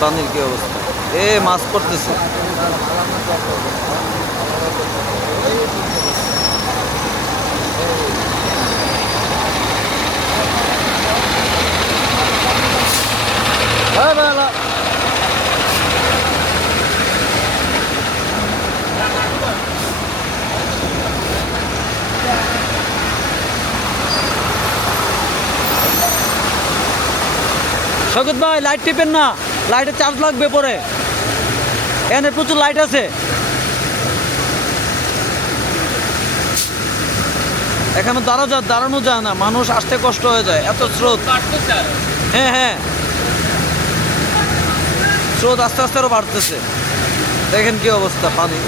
পানির কি অবস্থা, মাছ পড়তেছে। শওকত ভাই, লাইট টিপেন না, লাইটের চার্জ লাগবে পরে। এখানে প্রচুর লাইট আছে। এখানে দাঁড়ানো যায় না, মানুষ আসতে কষ্ট হয়ে যায়, এত স্রোত। হ্যাঁ হ্যাঁ, স্রোত আস্তে আস্তে আরো বাড়তেছে। দেখেন কি অবস্থা পানি।